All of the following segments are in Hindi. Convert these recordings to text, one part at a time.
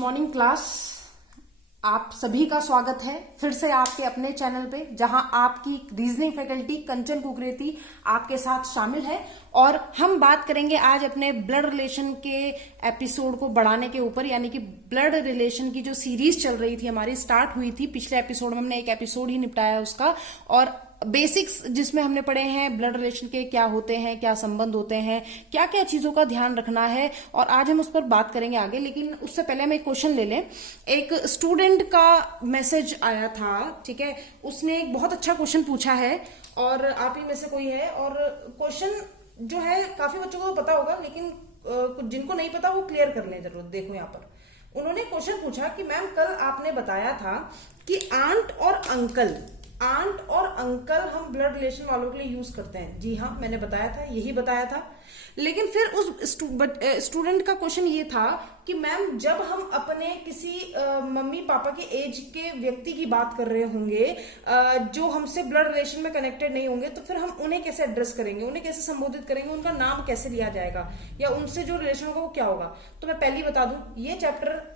Good morning class. आप सभी का स्वागत है फिर से आपके अपने चैनल पे, जहां आपकी रीजनिंग फैकल्टी कंचन कुकरेती आपके साथ शामिल है। और हम बात करेंगे आज अपने ब्लड रिलेशन के एपिसोड को बढ़ाने के ऊपर, यानी कि ब्लड रिलेशन की जो सीरीज चल रही थी हमारी, स्टार्ट हुई थी पिछले एपिसोड में, हमने एक एपिसोड ही निपटाया उसका, और बेसिक्स जिसमें हमने पढ़े हैं ब्लड रिलेशन के क्या होते हैं, क्या संबंध होते हैं, क्या क्या चीजों का ध्यान रखना है, और आज हम उस पर बात करेंगे आगे। लेकिन उससे पहले हम एक क्वेश्चन ले लें। एक स्टूडेंट का मैसेज आया था, ठीक है, उसने एक बहुत अच्छा क्वेश्चन पूछा है और आप ही में से कोई है, और क्वेश्चन जो है काफी बच्चों को पता होगा, लेकिन जिनको नहीं पता वो क्लियर कर लें जरूर। देखो यहाँ पर उन्होंने क्वेश्चन पूछा कि मैम कल आपने बताया था कि आंट और अंकल हम ब्लड रिलेशन वालों के लिए यूज करते हैं। जी हाँ, मैंने बताया था, यही बताया था। लेकिन फिर उस स्टूडेंट का क्वेश्चन ये था कि मैम जब हम अपने किसी मम्मी पापा के एज के व्यक्ति की बात कर रहे होंगे जो हमसे ब्लड रिलेशन में कनेक्टेड नहीं होंगे, तो फिर हम उन्हें कैसे एड्रेस करेंगे, उन्हें कैसे संबोधित करेंगे, उनका नाम कैसे लिया जाएगा, या उनसे जो रिलेशन होगा वो क्या होगा। तो मैं पहले ही बता दूं,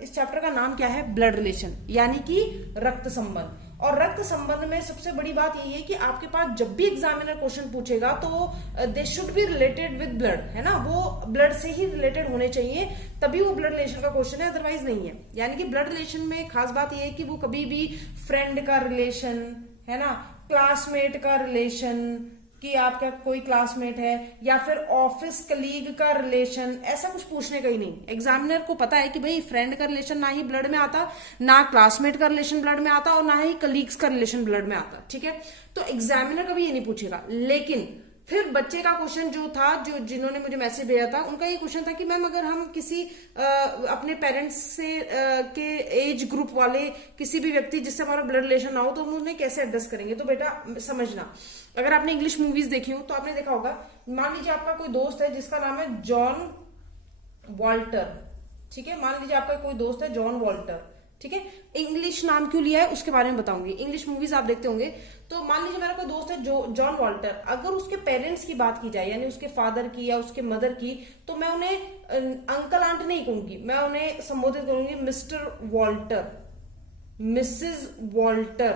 इस चैप्टर का नाम क्या है? ब्लड रिलेशन, यानी कि रक्त संबंध। और रक्त संबंध में सबसे बड़ी बात यही है कि आपके पास जब भी एग्जामिनर क्वेश्चन पूछेगा तो they should be related with blood, है ना, वो ब्लड से ही रिलेटेड होने चाहिए, तभी वो ब्लड रिलेशन का क्वेश्चन है, अदरवाइज नहीं है। यानी कि ब्लड रिलेशन में खास बात यह है कि वो कभी भी फ्रेंड का रिलेशन, है ना, क्लासमेट का रिलेशन, कि आपका कोई क्लासमेट है, या फिर ऑफिस कलीग का रिलेशन, ऐसा कुछ पूछने का ही नहीं। एग्जामिनर को पता है कि भाई फ्रेंड का रिलेशन ना ही ब्लड में आता, ना क्लासमेट का रिलेशन ब्लड में आता, और ना ही कलीग्स का रिलेशन ब्लड में आता, ठीक है। तो एग्जामिनर कभी ये नहीं पूछेगा। लेकिन फिर बच्चे का क्वेश्चन जो था, जिन्होंने मुझे मैसेज भेजा था, उनका ये क्वेश्चन था कि मैम अगर हम किसी अपने पेरेंट्स से के एज ग्रुप वाले किसी भी व्यक्ति जिससे हमारा ब्लड रिलेशन ना हो, तो हम उन्हें कैसे एड्रेस करेंगे। तो बेटा समझना, अगर आपने इंग्लिश मूवीज देखी हो तो आपने देखा होगा, मान लीजिए आपका कोई दोस्त है जिसका नाम है जॉन वॉल्टर, ठीक है, मान लीजिए आपका कोई दोस्त है जॉन वॉल्टर, ठीक है। इंग्लिश नाम क्यों लिया है उसके बारे में बताऊंगी। इंग्लिश मूवीज आप देखते होंगे, तो मान लीजिए मेरा कोई दोस्त है जॉन वॉल्टर, अगर उसके पेरेंट्स की बात की जाए, यानी उसके फादर की या उसके मदर की, तो मैं उन्हें अंकल आंट नहीं कहूंगी, मैं उन्हें संबोधित करूंगी मिस्टर वॉल्टर, मिसेस वॉल्टर।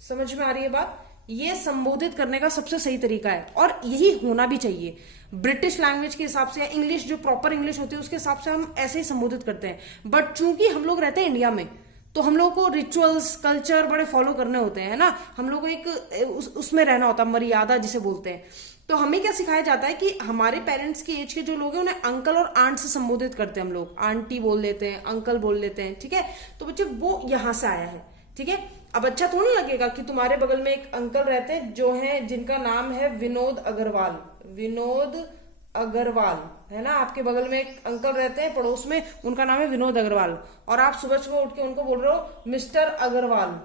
समझ में आ रही है बात? ये संबोधित करने का सबसे सही तरीका है, और यही होना भी चाहिए। ब्रिटिश लैंग्वेज के हिसाब से या इंग्लिश जो प्रॉपर इंग्लिश होती है उसके हिसाब से हम ऐसे ही संबोधित करते हैं। बट चूंकि हम लोग रहते हैं इंडिया में, तो हम लोगों को रिचुअल्स, कल्चर बड़े फॉलो करने होते हैं, ना, हम लोग को एक उसमें रहना होता है, मर्यादा जिसे बोलते हैं। तो हमें क्या सिखाया जाता है कि हमारे पेरेंट्स की एज के जो लोग हैं उन्हें अंकल और आंट से संबोधित करते हैं हम लोग, आंटी बोल देते हैं, अंकल बोल देते हैं, ठीक है। तो बच्चे वो यहां से आया है, ठीक है। अब अच्छा थोड़ा लगेगा कि तुम्हारे बगल में एक अंकल रहते हैं जो हैं, जिनका नाम है विनोद अग्रवाल, है ना, आपके बगल में एक अंकल रहते हैं पड़ोस में, उनका नाम है विनोद अग्रवाल, और आप सुबह सुबह उठ के उनको बोल रहे हो मिस्टर अग्रवाल,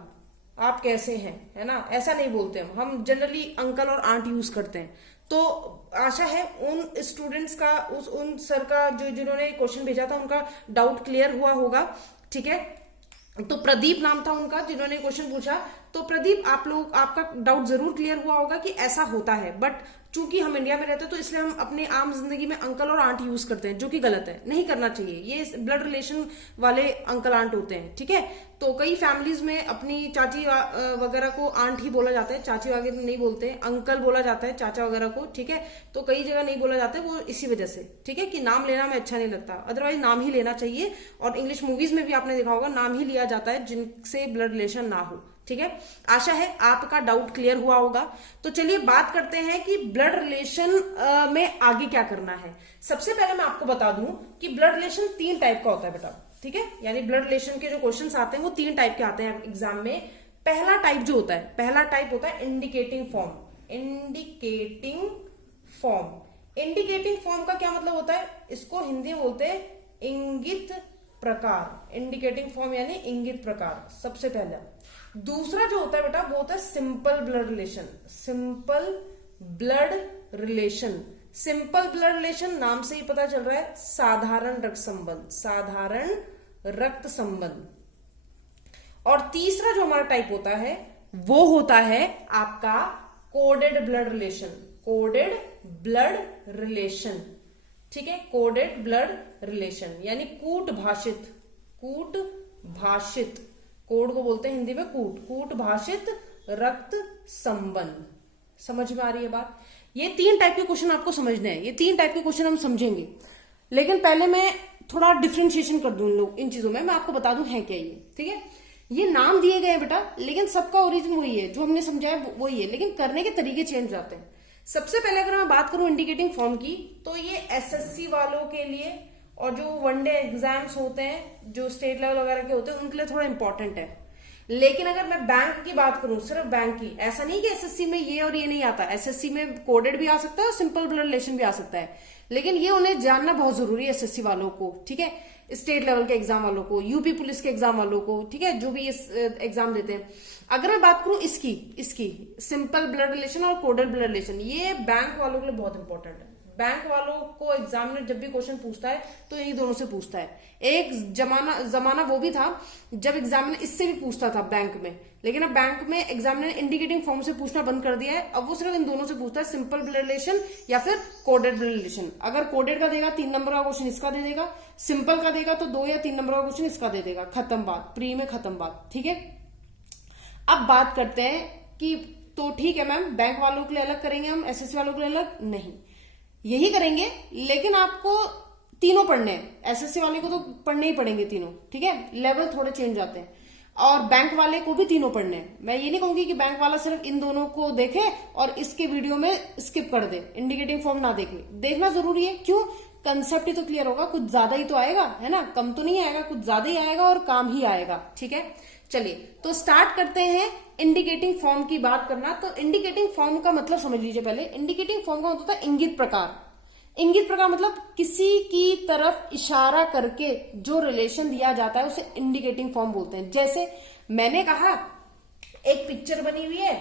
आप कैसे हैं, है ना। ऐसा नहीं बोलते हम जनरली अंकल और आंट यूज करते हैं। तो आशा है उन स्टूडेंट्स का, उन सर का जिन्होंने क्वेश्चन भेजा था, उनका डाउट क्लियर हुआ होगा, ठीक है। तो प्रदीप नाम था उनका जिन्होंने क्वेश्चन पूछा। तो प्रदीप, आपका डाउट जरूर क्लियर हुआ होगा कि ऐसा होता है, बट चूंकि हम इंडिया में रहते हैं तो इसलिए हम अपने आम जिंदगी में अंकल और आंट यूज करते हैं, जो कि गलत है, नहीं करना चाहिए। ये ब्लड रिलेशन वाले अंकल आंट होते हैं, ठीक है। तो कई फैमिलीज में अपनी चाची वगैरह को आंट ही बोला जाता है, चाची वगैरह नहीं बोलते, अंकल बोला जाता है चाचा वगैरह को, ठीक है। तो कई जगह नहीं बोला जाता है, वो इसी वजह से, ठीक है, कि नाम लेना में अच्छा नहीं लगता, अदरवाइज नाम ही लेना चाहिए। और इंग्लिश मूवीज में भी आपने देखा होगा नाम ही लिया जाता है जिनसे ब्लड रिलेशन ना हो, ठीक है। आशा है आपका डाउट क्लियर हुआ होगा। तो चलिए बात करते हैं कि ब्लड रिलेशन में आगे क्या करना है। सबसे पहले मैं आपको बता दूं कि ब्लड रिलेशन 3 टाइप का होता है बेटा, ठीक है। यानी ब्लड रिलेशन के जो क्वेश्चंस आते हैं वो 3 टाइप के आते हैं एग्जाम में। पहला टाइप होता है इंडिकेटिंग फॉर्म का क्या मतलब होता है? इसको हिंदी में बोलते हैं इंगित प्रकार। इंडिकेटिंग फॉर्म यानी इंगित प्रकार, सबसे पहला। दूसरा जो होता है बेटा वो होता है सिंपल ब्लड रिलेशन नाम से ही पता चल रहा है, साधारण रक्त संबंध। और तीसरा जो हमारा टाइप होता है वो होता है आपका कोडेड ब्लड रिलेशन, ठीक है। कोडेड ब्लड रिलेशन यानी कूट भाषित कूट भाषित, कोड को बोलते हैं हिंदी में कूट, कूट भाषित रक्त संबंध। समझ में आ रही है बात? ये 3 टाइप के क्वेश्चन आपको समझने हैं, ये 3 टाइप के क्वेश्चन हम समझेंगे। लेकिन पहले मैं थोड़ा डिफ्रेंशिएशन कर दूं इन चीजों में, मैं आपको बता दूं है क्या ये, ठीक है। ये नाम दिए गए हैं बेटा, लेकिन सबका ओरिजिन वही है, जो हमने समझाया वही है, लेकिन करने के तरीके चेंज जाते हैं। सबसे पहले अगर मैं बात करूं इंडिकेटिंग फॉर्म की, तो ये एसएससी वालों के लिए और जो वनडे एग्जाम्स होते हैं, जो स्टेट लेवल वगैरह के होते हैं, उनके लिए थोड़ा इंपॉर्टेंट है। लेकिन अगर मैं बैंक की बात करूं, सिर्फ बैंक की, ऐसा नहीं कि एसएससी में ये और ये नहीं आता, एसएससी में कोडेड भी आ सकता है और सिंपल ब्लड रिलेशन भी आ सकता है, लेकिन ये उन्हें जानना बहुत जरूरी है एसएससी वालों को, ठीक है, स्टेट लेवल के एग्जाम वालों को, यूपी पुलिस के एग्जाम वालों को, ठीक है, जो भी इस एग्जाम देते हैं। अगर मैं बात करूं इसकी सिंपल ब्लड रिलेशन और कोडेड ब्लड रिलेशन, ये बैंक वालों के लिए बहुत इंपॉर्टेंट है। बैंक वालों को एग्जामिनर जब भी क्वेश्चन पूछता है तो यही दोनों से पूछता है। एक जमाना वो भी था जब एग्जामिनर इससे भी पूछता था बैंक में, लेकिन अब बैंक में एग्जामिनर इंडिकेटिंग फॉर्म से पूछना बंद कर दिया है। अब वो सिर्फ इन दोनों से पूछता है, सिंपल ब्लड रिलेशन या फिर कोडेड ब्लड रिलेशन। अगर कोडेड का देगा 3 नंबर का क्वेश्चन इसका दे देगा, सिंपल का देगा तो 2 या 3 नंबर का क्वेश्चन इसका दे देगा। खत्म बात, प्री में खत्म बात, ठीक है। अब बात करते हैं कि तो ठीक है मैम, बैंक वालों के लिए अलग करेंगे हम, एसएससी वालों के लिए अलग नहीं, यही करेंगे, लेकिन आपको तीनों पढ़ने हैं। एसएससी वाले को तो पढ़ने ही पड़ेंगे तीनों, ठीक है, लेवल थोड़े चेंज आते हैं। और बैंक वाले को भी तीनों पढ़ने हैं। मैं ये नहीं कहूंगी कि बैंक वाला सिर्फ इन दोनों को देखे और इसके वीडियो में स्किप कर दे, इंडिकेटिंग फॉर्म ना देखे। देखना जरूरी है, क्यों? कंसेप्ट ही तो क्लियर होगा, कुछ ज्यादा ही तो आएगा, है ना, कम तो नहीं आएगा, कुछ ज्यादा ही आएगा और काम ही आएगा, ठीक है। चलिए तो स्टार्ट करते हैं इंडिकेटिंग फॉर्म की बात करना। तो इंडिकेटिंग फॉर्म का मतलब समझ लीजिए पहले। इंडिकेटिंग फॉर्म का मतलब होता है इंगित प्रकार। इंगित प्रकार मतलब किसी की तरफ इशारा करके जो रिलेशन दिया जाता है उसे इंडिकेटिंग फॉर्म बोलते हैं। जैसे मैंने कहा एक पिक्चर बनी हुई है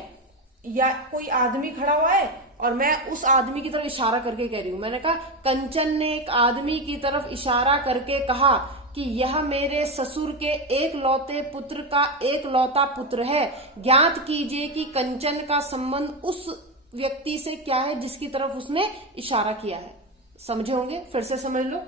या कोई आदमी खड़ा हुआ है और मैं उस आदमी की तरफ इशारा करके कह रही हूं। मैंने कहा कंचन ने एक आदमी की तरफ इशारा करके कहा कि यह मेरे ससुर के एक लौते पुत्र का एक लौता पुत्र है। ज्ञात कीजिए कि कंचन का संबंध उस व्यक्ति से क्या है जिसकी तरफ उसने इशारा किया है। समझे होंगे? फिर से समझ लो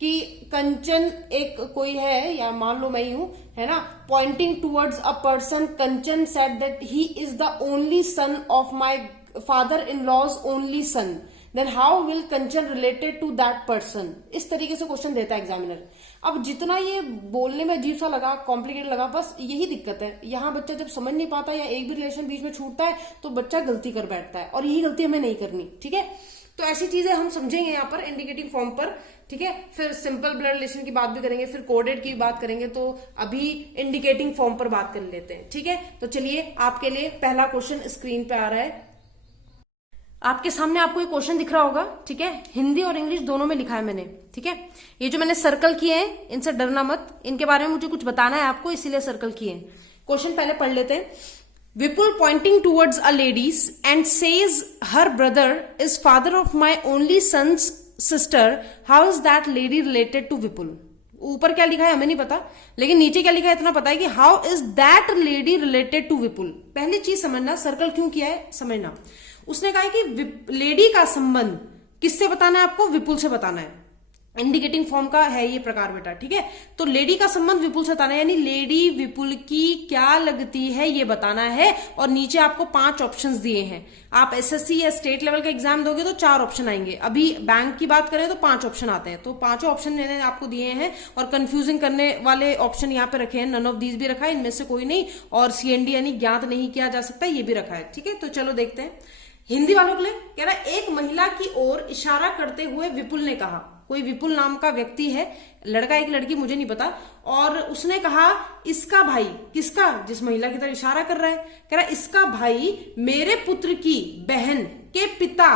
कि कंचन एक कोई है, या मान लो मैं ही हूं, है ना, pointing towards a person. Kanchan said that he is the only son of my father in law's only son, then how will Kanchan related to that person. इस तरीके से क्वेश्चन देता है एग्जामिनर। अब जितना ये बोलने में अजीब सा लगा, कॉम्प्लिकेटेड लगा, बस यही दिक्कत है। यहाँ बच्चा जब समझ नहीं पाता या एक भी रिलेशन बीच में छूटता है तो बच्चा गलती कर बैठता है, और यही गलती हमें नहीं करनी, ठीक है। तो ऐसी चीजें हम समझेंगे यहाँ पर इंडिकेटिंग फॉर्म पर, ठीक है। फिर सिंपल ब्लड रिलेशन की बात भी करेंगे, फिर कोडेड की बात करेंगे। तो अभी इंडिकेटिंग फॉर्म पर बात कर लेते हैं, ठीक है। तो चलिए आपके लिए पहला क्वेश्चन स्क्रीन पे आ रहा है। आपके सामने आपको एक क्वेश्चन दिख रहा होगा, ठीक है, हिंदी और इंग्लिश दोनों में लिखा है मैंने, ठीक है। ये जो मैंने सर्कल किए हैं इनसे डरना मत, इनके बारे में मुझे कुछ बताना है आपको, इसीलिए सर्कल किए हैं। क्वेश्चन पहले पढ़ लेते हैं। Vipul pointing towards a ladies and says her brother is father of my only son's sister. How is that lady related to Vipul? ऊपर क्या लिखा है हमें नहीं पता, लेकिन नीचे क्या लिखा है इतना पता है कि how is that lady related to Vipul। पहली चीज समझना, सर्कल क्यों किया है समझना। उसने कहा है कि लेडी का संबंध किससे बताना है आपको? विपुल से बताना है। इंडिकेटिंग फॉर्म का है ये प्रकार बेटा, ठीक है। तो लेडी का संबंध विपुल से बताना है, यानी लेडी विपुल की क्या लगती है ये बताना है। और नीचे आपको 5 ऑप्शंस दिए हैं। आप एसएससी या स्टेट लेवल का एग्जाम दोगे तो 4 ऑप्शन आएंगे, अभी बैंक की बात करें तो 5 ऑप्शन आते हैं। तो 5 ऑप्शन मैंने आपको दिए हैं, और कंफ्यूजिंग करने वाले ऑप्शन यहाँ पे रखे हैं। नन ऑफ दीज भी रखा है, इनमें से कोई नहीं। और सीएनडी यानी ज्ञात नहीं किया जा सकता, ये भी रखा है, ठीक है। तो चलो देखते हैं। हिंदी वालों के लिए कह रहा है, एक महिला की ओर इशारा करते हुए विपुल ने कहा। कोई विपुल नाम का व्यक्ति है, लड़का एक लड़की मुझे नहीं पता, और उसने कहा इसका भाई, किसका? जिस महिला की तरफ इशारा कर रहा है, कह रहा है इसका भाई मेरे पुत्र की बहन के पिता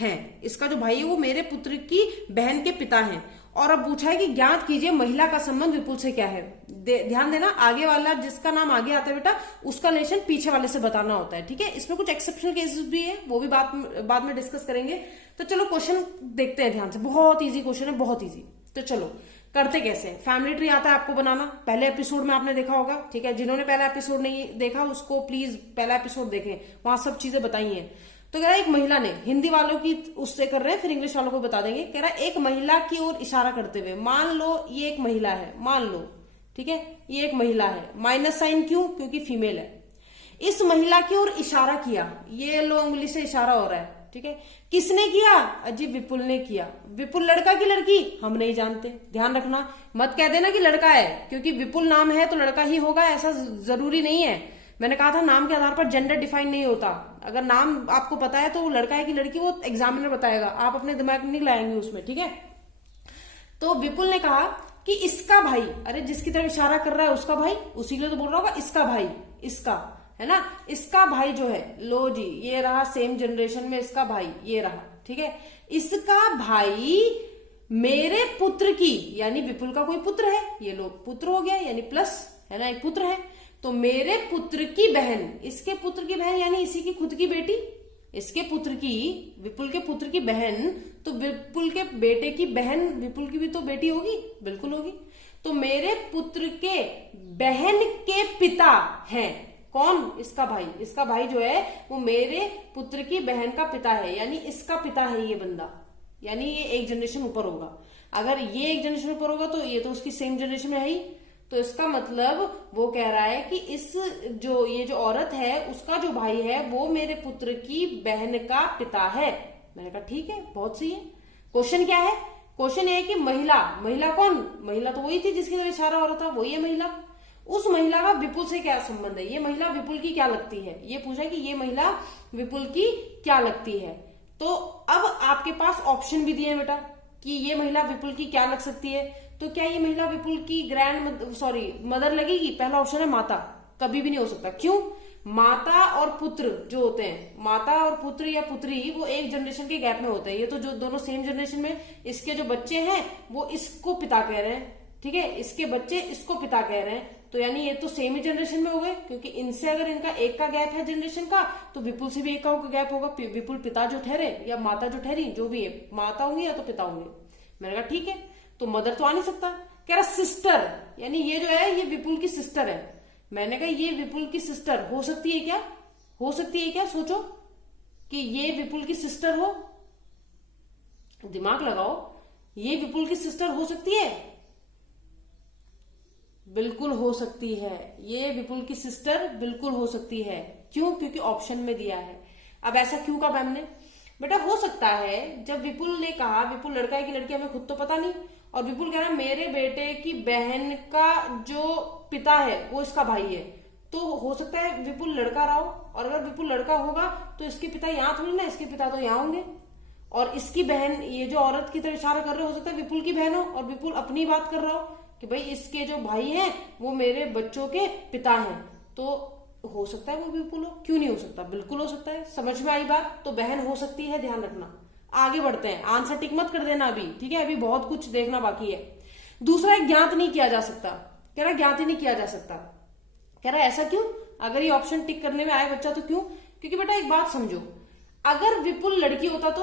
है। इसका जो भाई है वो मेरे पुत्र की बहन के पिता हैं। और अब पूछा है कि ज्ञात कीजिए महिला का संबंध विपुल से क्या है। ध्यान देना, आगे वाला जिसका नाम आगे आता है बेटा उसका रिलेशन पीछे वाले से बताना होता है, ठीक है। इसमें कुछ एक्सेप्शनल केसेस भी है, वो भी बाद में डिस्कस करेंगे। तो चलो क्वेश्चन देखते हैं ध्यान से। बहुत इजी क्वेश्चन है, बहुत इजी। तो चलो करते कैसे हैं। फैमिली ट्री आता है आपको बनाना, पहले एपिसोड में आपने देखा होगा, ठीक है। जिन्होंने पहला एपिसोड नहीं देखा उसको प्लीज पहला एपिसोड देखें, वहां सब चीजें बताई हैं। तो कह रहा है एक महिला ने, हिंदी वालों की उससे कर रहे हैं, फिर इंग्लिश वालों को बता देंगे। कह रहा है एक महिला की ओर इशारा करते हुए, मान लो ये एक महिला है, मान लो, ठीक है, ये एक महिला है। माइनस साइन क्यों? क्योंकि फीमेल है। इस महिला की ओर इशारा किया, ये लो उंगली से इशारा हो रहा है, ठीक है। किसने किया? अजी विपुल ने किया। विपुल लड़का की लड़की? हम नहीं जानते, ध्यान रखना, मत कह देना कि लड़का है, क्योंकि विपुल नाम है तो लड़का ही होगा, ऐसा जरूरी नहीं है। मैंने कहा था नाम के आधार पर जेंडर डिफाइन नहीं होता। अगर नाम आपको पता है तो वो लड़का है कि लड़की वो एग्जामिनर बताएगा, आप अपने दिमाग में नहीं लाएंगे उसमें, ठीक है। तो विपुल ने कहा कि इसका भाई, अरे जिसकी तरफ इशारा कर रहा है उसका भाई, उसी के लिए तो बोल रहा होगा इसका भाई, इसका है ना, इसका भाई जो है, लो जी ये रहा सेम जनरेशन में इसका भाई, ये रहा, ठीक है। इसका भाई मेरे पुत्र की, यानी विपुल का कोई पुत्र है, ये लो पुत्र हो गया, यानी प्लस है ना, एक पुत्र है, तो मेरे पुत्र की बहन, इसके पुत्र की बहन यानी इसी की खुद की बेटी, इसके पुत्र की, विपुल के पुत्र की बहन, तो विपुल के बेटे की बहन विपुल की भी तो बेटी होगी, बिल्कुल होगी। तो मेरे पुत्र के बहन के पिता हैं कौन? इसका भाई। इसका भाई जो है वो मेरे पुत्र की बहन का पिता है, यानी इसका पिता है ये बंदा, यानी ये एक जनरेशन ऊपर होगा। अगर ये एक जनरेशन ऊपर होगा तो ये तो उसकी सेम जनरेशन में है ही, तो इसका मतलब वो कह रहा है कि इस जो ये जो औरत है उसका जो भाई है वो मेरे पुत्र की बहन का पिता है। मैंने कहा ठीक है, बहुत सही है। क्वेश्चन क्या है? क्वेश्चन ये है कि महिला, महिला कौन? महिला तो वही थी जिसकी तरफ इशारा हो रहा था, वही है महिला। उस महिला का विपुल से क्या संबंध है? ये महिला विपुल की क्या लगती है? ये पूछा कि ये महिला विपुल की क्या लगती है। तो अब आपके पास ऑप्शन भी दिए बेटा कि ये महिला विपुल की क्या लग सकती है। तो क्या ये महिला विपुल की मदर लगेगी? पहला ऑप्शन है माता, कभी भी नहीं हो सकता। क्यों? माता और पुत्र जो होते हैं, माता और पुत्र या पुत्री, वो एक जनरेशन के गैप में होते हैं। ये तो जो दोनों सेम जनरेशन में, इसके जो बच्चे हैं वो इसको पिता कह रहे हैं, ठीक है, इसके बच्चे इसको पिता कह रहे हैं, तो यानी ये तो सेम ही जनरेशन में हो गए, क्योंकि इनसे अगर इनका एक का गैप है जनरेशन का, तो विपुल से भी एक का गैप होगा। विपुल पिता जो ठहरे या माता जो ठहरी, जो भी है, माता होंगी या तो पिता होंगे। मैंने कहा ठीक है, तो मदर तो आ नहीं सकता। कह रहा सिस्टर, यानी ये जो है ये विपुल की सिस्टर है। मैंने कहा ये विपुल की सिस्टर हो सकती है क्या? हो सकती है क्या? सोचो कि ये विपुल की सिस्टर हो, दिमाग लगाओ, ये विपुल की सिस्टर हो सकती है? बिल्कुल हो सकती है, ये विपुल की सिस्टर बिल्कुल हो सकती है। क्यों? क्योंकि ऑप्शन में दिया है। अब ऐसा क्यों कहा मैम ने? बेटा हो सकता है जब विपुल ने कहा, विपुल लड़का है कि लड़की हमें खुद तो पता नहीं, और विपुल कह रहा है मेरे बेटे की बहन का जो पिता है वो इसका भाई है, तो हो सकता है विपुल लड़का रहा हो। और अगर विपुल लड़का होगा तो इसके पिता यहाँ थोड़ी ना, इसके पिता तो यहाँ होंगे। और इसकी बहन, ये जो औरत की तरफ इशारा कर रहे हो सकता है विपुल की बहन हो, और विपुल अपनी बात कर रहा हो कि भाई इसके जो भाई हैं वो मेरे बच्चों के पिता हैं, तो हो सकता है वो विपुल हो। क्यों नहीं हो सकता? बिल्कुल हो सकता है। समझ में आई बात? तो बहन हो सकती है, ध्यान रखना। आगे बढ़ते हैं, आंसर टिक मत कर देना अभी, ठीक है, अभी बहुत कुछ देखना बाकी है। दूसरा है ज्ञात नहीं किया जा सकता। कह रहा ज्ञात ही नहीं किया जा सकता। कह रहा ऐसा क्यों? अगर ये ऑप्शन टिक करने में आए बच्चा तो क्यों? क्योंकि बेटा एक बात समझो, अगर विपुल लड़की होता तो,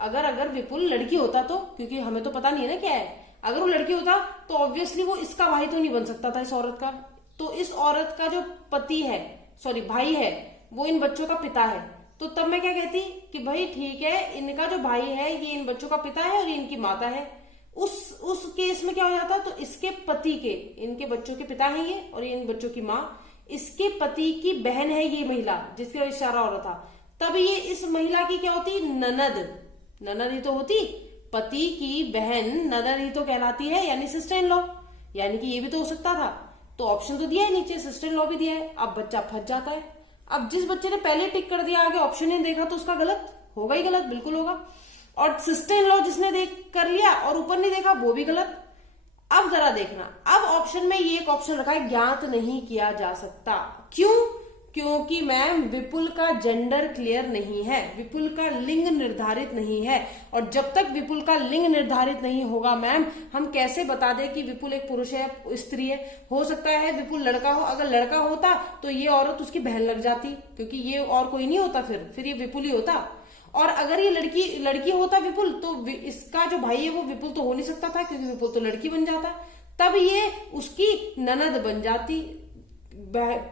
अगर विपुल लड़की होता तो, क्योंकि हमें तो पता नहीं है ना क्या है, अगर वो लड़की होता तो ऑब्वियसली वो इसका भाई तो नहीं बन सकता था इस औरत का। तो इस औरत का जो पति है, भाई है, वो इन बच्चों का पिता है। तो तब मैं क्या कहती कि भाई ठीक है, इनका जो भाई है ये इन बच्चों का पिता है और ये इनकी माता है। उस केस में क्या हो जाता? तो इसके पति के, इनके बच्चों के पिता है ये, और ये इन बच्चों की माँ, इसके पति की बहन है ये महिला जिसका इशारा हो रहा था। तब ये इस महिला की क्या होती? ननद। ननद ही तो होती, पति की बहन ननद ही तो कहलाती है, यानी सिस्टर इन लॉ। यानी कि ये भी तो हो सकता था। तो ऑप्शन तो दिया है नीचे, सिस्टर इन लॉ भी दिया है। अब बच्चा फंस जाता है। अब जिस बच्चे ने पहले टिक कर दिया, आगे ऑप्शन नहीं देखा, तो उसका गलत होगा ही, गलत बिल्कुल होगा। और सिस्टर इन लॉ जिसने देख कर लिया और ऊपर नहीं देखा, वो भी गलत। अब जरा देखना, अब ऑप्शन में ये एक ऑप्शन रखा है ज्ञात नहीं किया जा सकता। क्यों? क्योंकि मैम विपुल का जेंडर क्लियर नहीं है, विपुल का लिंग निर्धारित नहीं है, और जब तक विपुल का लिंग निर्धारित नहीं होगा मैम, हम कैसे बता दें कि विपुल एक पुरुष है, स्त्री है? हो सकता है विपुल लड़का हो, अगर लड़का होता तो ये औरत उसकी बहन लग जाती, क्योंकि ये और कोई नहीं होता, फिर ये विपुल ही होता। और अगर ये लड़की होता विपुल, तो इसका जो भाई है वो विपुल तो हो नहीं सकता था, क्योंकि विपुल तो लड़की बन जाता, तब ये उसकी ननद बन जाती,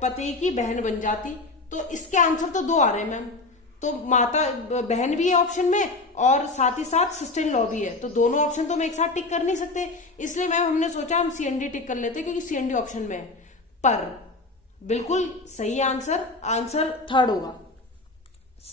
पति की बहन बन जाती। तो इसके आंसर तो 2 आ रहे हैं मैम। तो माता बहन भी है ऑप्शन में और साथ ही साथ सिस्टर इन लॉ भी है, तो दोनों ऑप्शन तो हम एक साथ टिक कर नहीं सकते, इसलिए मैम हमने सोचा हम सीएनडी टिक कर लेते क्योंकि सीएनडी ऑप्शन में है। पर बिल्कुल सही आंसर थर्ड होगा,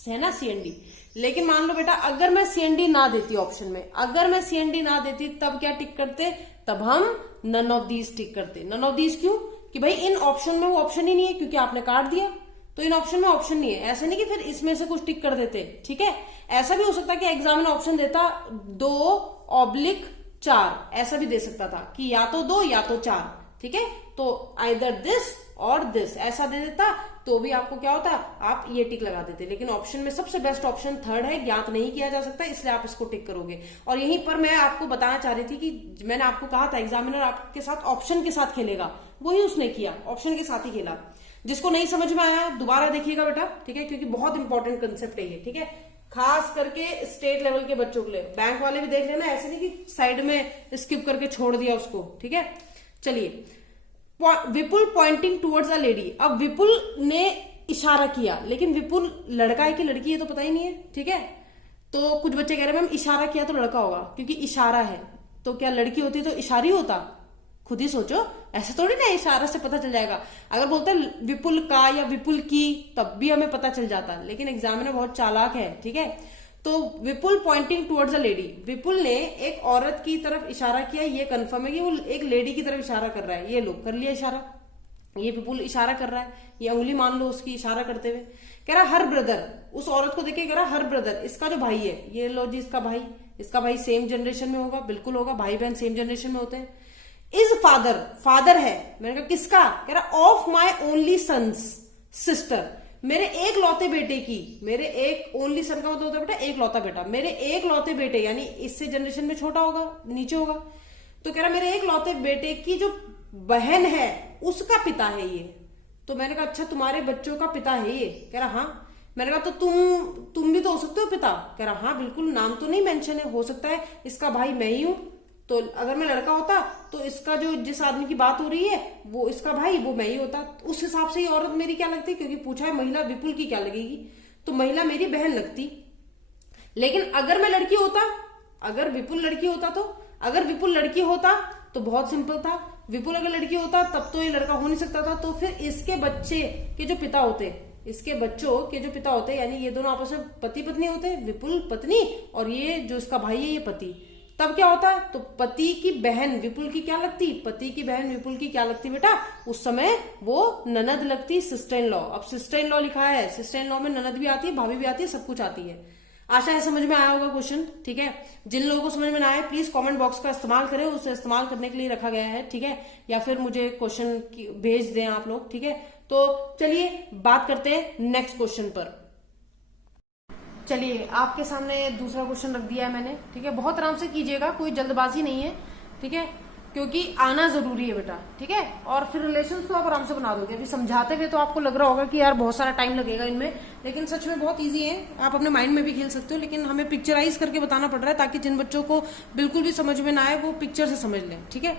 है ना, सीएनडी। लेकिन मान लो बेटा अगर मैं सीएनडी ना देती ऑप्शन में, अगर मैं सीएनडी ना देती तब क्या टिक करते, तब हम नन ऑफ दीज टिक करते। नन ऑफ दीज क्यों, कि भाई इन ऑप्शन में वो ऑप्शन ही नहीं है क्योंकि आपने काट दिया, तो इन ऑप्शन में ऑप्शन नहीं है। ऐसा नहीं कि फिर इसमें से कुछ टिक कर देते, ठीक है। ऐसा भी हो सकता कि एग्जामिनर ऑप्शन देता 2/4, ऐसा भी दे सकता था कि या तो 2 या तो 4, ठीक है। तो आइदर दिस और दिस ऐसा दे देता तो भी आपको क्या होता, आप ये टिक लगा देते। लेकिन ऑप्शन में सबसे बेस्ट ऑप्शन थर्ड है, ज्ञात नहीं किया जा सकता, इसलिए आप इसको टिक करोगे। और यहीं पर मैं आपको बताना चाह रही थी कि मैंने आपको कहा था एग्जामिनर आपके साथ ऑप्शन के साथ खेलेगा, वही उसने किया, ऑप्शन के साथ ही खेला। जिसको नहीं समझ में आया दोबारा देखिएगा बेटा, ठीक है, क्योंकि बहुत इंपॉर्टेंट कंसेप्ट है ये, ठीक है, खास करके स्टेट लेवल के बच्चों के लिए। बैंक वाले भी देख लेना, ऐसे नहीं कि साइड में स्किप करके छोड़ दिया उसको, ठीक है। चलिए, विपुल पॉइंटिंग टुवर्ड्स अ लेडी। अब विपुल ने इशारा किया, लेकिन विपुल लड़का है कि लड़की है तो पता ही नहीं है, ठीक है। तो कुछ बच्चे कह रहे हैं मैम इशारा किया तो लड़का होगा, क्योंकि इशारा है, तो क्या लड़की होती तो इशारी होता? खुद ही सोचो, ऐसे थोड़ी ना इशारा से पता चल जाएगा। अगर बोलते हैं विपुल का या विपुल की, तब भी हमें पता चल जाता, लेकिन एग्जामिनर बहुत चालाक है, ठीक है। तो विपुल पॉइंटिंग टुवर्ड्स अ लेडी, विपुल ने एक औरत की तरफ इशारा किया, ये कंफर्म है कि वो एक लेडी की तरफ इशारा कर रहा है। ये लो कर लिया इशारा, ये विपुल इशारा कर रहा है, ये उंगली मान लो उसकी इशारा करते हुए। कह रहा हर ब्रदर, उस औरत को देखे कह रहा हर ब्रदर, इसका जो भाई है, ये लो जी इसका भाई सेम जनरेशन में होगा, बिल्कुल होगा, भाई बहन सेम जनरेशन में होते हैं। इज फादर है, मैंने कहा किसका, कह रहा of my only son's sister, मेरे एक लौते बेटे की, मेरे एक ओनली सन का मतलब होता है बेटा एक लौता बेटा, मेरे एक लौते बेटे, यानी इससे जनरेशन में छोटा होगा, नीचे होगा, तो कह रहा मेरे एक लौते बेटे की जो बहन है उसका पिता है ये। तो मैंने कहा अच्छा तुम्हारे बच्चों का पिता है ये, कह रहा हाँ। मैंने कहा तो तुम भी तो हो सकते हो पिता, कह रहा हाँ बिल्कुल, नाम तो नहीं मेंशन है, हो सकता है इसका भाई मैं ही हूं, तो अगर मैं लड़का होता तो इसका जो जिस आदमी की बात हो रही है वो इसका भाई, वो मैं ही होता, उस हिसाब से ये औरत मेरी क्या लगती, क्योंकि पूछा है महिला विपुल की क्या लगेगी, तो महिला मेरी बहन लगती। लेकिन अगर मैं लड़की होता, अगर विपुल लड़की होता, तो अगर विपुल लड़की होता तो बहुत सिंपल था, विपुल अगर लड़की होता तब तो ये लड़का हो नहीं सकता था, तो फिर इसके बच्चे के जो पिता होते, इसके बच्चों के जो पिता होते, यानी ये दोनों आपस में पति पत्नी होते, विपुल पत्नी और ये जो इसका भाई है ये पति, तब क्या होता, तो पति की बहन विपुल की क्या लगती, पति की बहन विपुल की क्या लगती बेटा, उस समय वो ननद लगती, सिस्टर इन लॉ। अब सिस्टर इन लॉ लिखा है, सिस्टर इन लॉ में ननद भी आती है, भाभी भी आती है, सब कुछ आती है। आशा है समझ में आया होगा क्वेश्चन, ठीक है। जिन लोगों को समझ में ना आए प्लीज कमेंट बॉक्स का इस्तेमाल करें, उसे इस्तेमाल करने के लिए रखा गया है, ठीक है, या फिर मुझे क्वेश्चन भेज दें आप लोग, ठीक है। तो चलिए बात करते हैं नेक्स्ट क्वेश्चन पर। चलिए आपके सामने दूसरा क्वेश्चन रख दिया है मैंने, ठीक है, बहुत आराम से कीजिएगा, कोई जल्दबाजी नहीं है, ठीक है, क्योंकि आना जरूरी है बेटा, ठीक है। और फिर रिलेशंस तो आप आराम से बना दोगे, अभी समझाते हुए तो आपको लग रहा होगा कि यार बहुत सारा टाइम लगेगा इनमें, लेकिन सच में बहुत इजी है, आप अपने माइंड में भी खेल सकते हो, लेकिन हमें पिक्चराइज करके बताना पड़ रहा है ताकि जिन बच्चों को बिल्कुल भी समझ में ना आए वो पिक्चर से समझ लें, ठीक है।